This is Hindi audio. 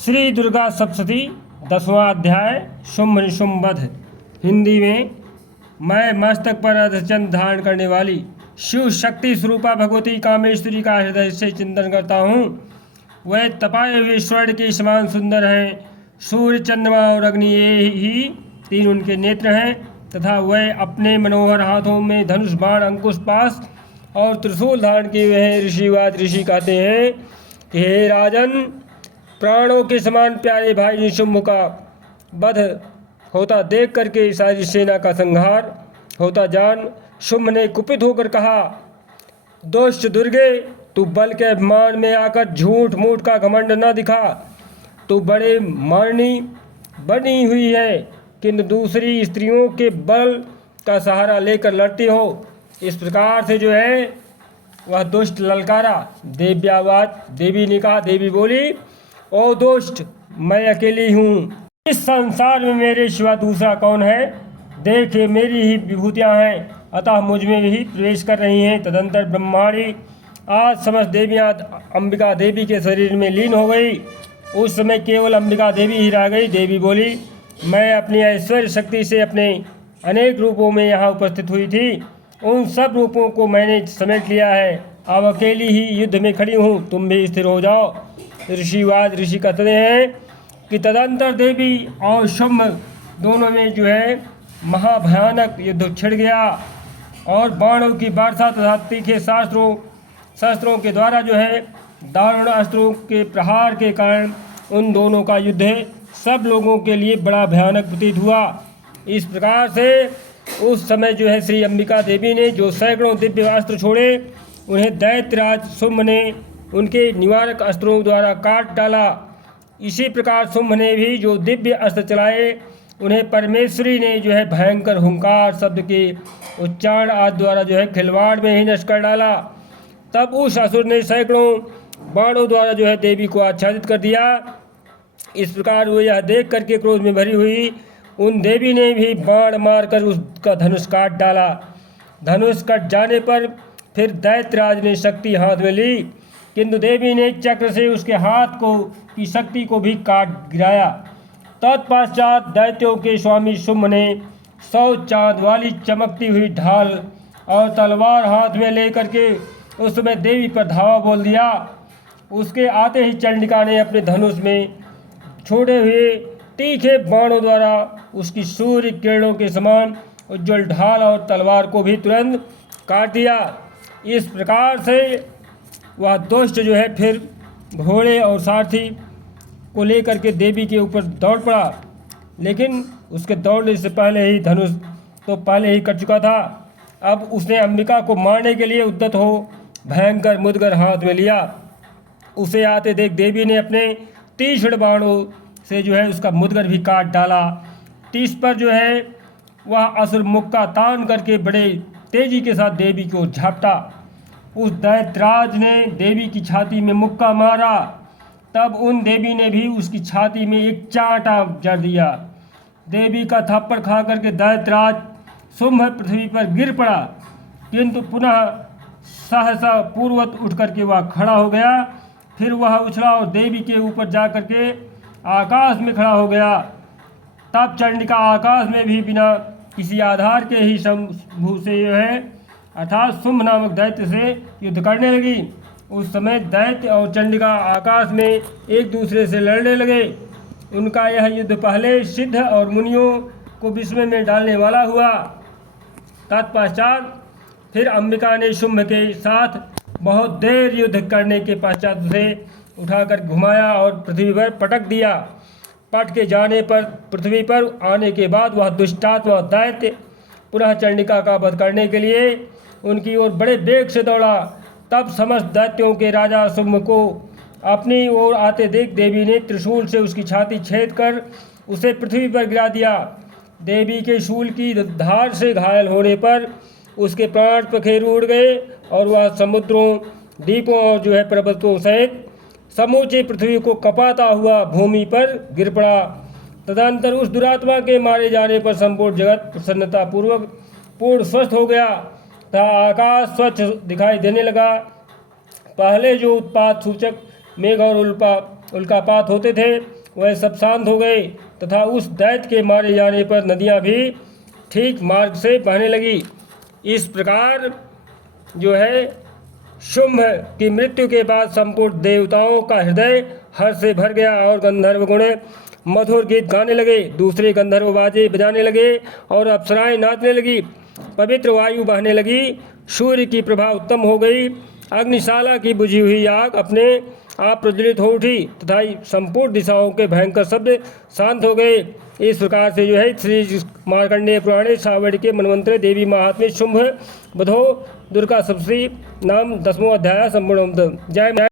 श्री दुर्गा सप्तशती 10वां अध्याय शुंभ निशुंभ वध। हिंदी में मैं मस्तक पर अर्धचंद्र धारण करने वाली शिव शक्ति स्वरूपा भगवती कामेश्वरी का हृदय से चिंतन करता हूँ। वह तपाए हुए स्वर्ण के समान सुंदर हैं। सूर्य, चंद्रमा और अग्नि ये ही तीन उनके नेत्र हैं तथा वह अपने मनोहर हाथों में धनुष, बाण, अंकुश, पाश और त्रिशूल धारण किए हुए हैं। ऋषिवाद ऋषि कहते हैं कि हे राजन, प्राणों के समान प्यारे भाई निशुंभ का वध होता देख करके सारी सेना का संहार होता जान शुंभ ने कुपित होकर कहा, दुष्ट दुर्गे, तू बल के अभिमान में आकर झूठ मूठ का घमंड न दिखा। तू बड़े मारनी बनी हुई है किंतु दूसरी स्त्रियों के बल का सहारा लेकर लड़ती हो। इस प्रकार से जो है वह दुष्ट ललकारा। देव्यावाज देवी ने कहा, देवी बोली, ओ दुष्ट, मैं अकेली हूँ। इस संसार में मेरे सिवा दूसरा कौन है? देख, ये मेरी ही विभूतियाँ हैं, अतः मुझ में भी प्रवेश कर रही हैं। तदंतर ब्रह्माणी आज समस्त देवियाँ अंबिका देवी के शरीर में लीन हो गई। उस समय केवल अंबिका देवी ही रह गई। देवी बोली, मैं अपनी ऐश्वर्य शक्ति से अपने अनेक रूपों में यहाँ उपस्थित हुई थी। उन सब रूपों को मैंने समेट लिया है। अब अकेली ही युद्ध में खड़ी हूँ, तुम भी स्थिर हो जाओ। ऋषिवाद ऋषि कहते हैं कि तदंतर देवी और शुंभ दोनों में जो है महाभयानक युद्ध छिड़ गया और बाणों की वर्षा तथा तीखे शस्त्रों के द्वारा जो है दारुण अस्त्रों के प्रहार के कारण उन दोनों का युद्ध सब लोगों के लिए बड़ा भयानक प्रतीत हुआ। इस प्रकार से उस समय जो है श्री अंबिका देवी ने जो सैकड़ों दिव्य अस्त्र छोड़े, उन्हें दैत्यराज शुंभ ने उनके निवारक अस्त्रों द्वारा काट डाला। इसी प्रकार शुंभ ने भी जो दिव्य अस्त्र चलाए, उन्हें परमेश्वरी ने जो है भयंकर हुंकार शब्द के उच्चारण आदि द्वारा जो है खिलवाड़ में ही नष्ट कर डाला। तब उस असुर ने सैकड़ों बाणों द्वारा जो है देवी को आच्छादित कर दिया। इस प्रकार वो यह देख करके क्रोध में भरी हुई उन देवी ने भी बाण मारकर उसका धनुष काट डाला। धनुष कट जाने पर फिर दैत्यराज ने शक्ति हाथ में ली, किंतु देवी ने चक्र से उसके हाथ को की शक्ति को भी काट गिराया। तत्पश्चात दैत्यों के स्वामी शुंभ ने 100 चांद वाली चमकती हुई ढाल और तलवार हाथ में लेकर के उस समय देवी पर धावा बोल दिया। उसके आते ही चंडिका ने अपने धनुष में छोड़े हुए तीखे बाणों द्वारा उसकी सूर्य किरणों के समान उज्ज्वल ढाल और तलवार को भी तुरंत काट दिया। इस प्रकार से वह दुष्ट जो है फिर घोड़े और सारथी को लेकर के देवी के ऊपर दौड़ पड़ा, लेकिन उसके दौड़ने से पहले ही धनुष तो पहले ही कट चुका था। अब उसने अंबिका को मारने के लिए उद्यत हो भयंकर मुदगर हाथ में लिया। उसे आते देख देवी ने अपने तीक्ष्ण बाणों से जो है उसका मुदगर भी काट डाला। तीस पर जो है वह असुर मुक्का तान करके बड़े तेजी के साथ देवी को झपटा। उस दैत्यराज ने देवी की छाती में मुक्का मारा, तब उन देवी ने भी उसकी छाती में एक चांटा जड़ दिया। देवी का थप्पड़ खा करके दैत्यराज शुंभ पृथ्वी पर गिर पड़ा, किंतु पुनः सहसा पूर्वत उठ करके वह खड़ा हो गया। फिर वह उछला और देवी के ऊपर जा करके आकाश में खड़ा हो गया। तब चंडिका आकाश में भी बिना किसी आधार के ही शंभु से जो है अर्थात शुंभ नामक दैत्य से युद्ध करने लगी। उस समय दैत्य और चंडिका आकाश में एक दूसरे से लड़ने लगे। उनका यह युद्ध पहले सिद्ध और मुनियों को विस्मय में डालने वाला हुआ। तत्पश्चात फिर अंबिका ने शुंभ के साथ बहुत देर युद्ध करने के पश्चात उसे उठाकर घुमाया और पृथ्वी पर पटक दिया। पट के जाने पर पृथ्वी पर आने के बाद वह दुष्टात्मा दैत्य पुनः चंडिका का वध करने के लिए उनकी ओर बड़े वेग से दौड़ा। तब समस्त दैत्यों के राजा शुंभ को अपनी ओर आते देख देवी ने त्रिशूल से उसकी छाती छेद कर उसे पृथ्वी पर गिरा दिया। देवी के शूल की धार से घायल होने पर उसके प्राण पखेरु उड़ गए और वह समुद्रों, द्वीपों और जो है पर्वतों सहित समूची पृथ्वी को कपाता हुआ भूमि पर गिर पड़ा। तदंतर उस दुरात्मा के मारे जाने पर संपूर्ण जगत प्रसन्नतापूर्वक पूर्ण स्वस्थ हो गया तथा आकाश स्वच्छ दिखाई देने लगा। पहले जो उत्पात सूचक मेघ और उल्कापात होते थे वह सब शांत हो गए तथा उस दैत्य के मारे जाने पर नदियाँ भी ठीक मार्ग से बहने लगी। इस प्रकार जो है शुंभ की मृत्यु के बाद संपूर्ण देवताओं का हृदय हर्ष से भर गया और गंधर्व गुण मधुर गीत गाने लगे। दूसरे गंधर्व बाजे बजाने लगे और अप्सराएं नाचने लगी। पवित्र वायु बहने लगी। सूर्य की प्रभा उत्तम हो गई। अग्निशाला की बुझी हुई आग अपने आप प्रज्वलित हो उठी तथा संपूर्ण दिशाओं के भयंकर शब्द शांत हो गए। इस प्रकार से जो है श्री मार्कंडेय पुराणे सावर्णिक के मनवंतरे देवी महात्म्य शुंभ बधो दुर्गा सप्तशती नाम 10वां अध्याय संपूर्ण। जय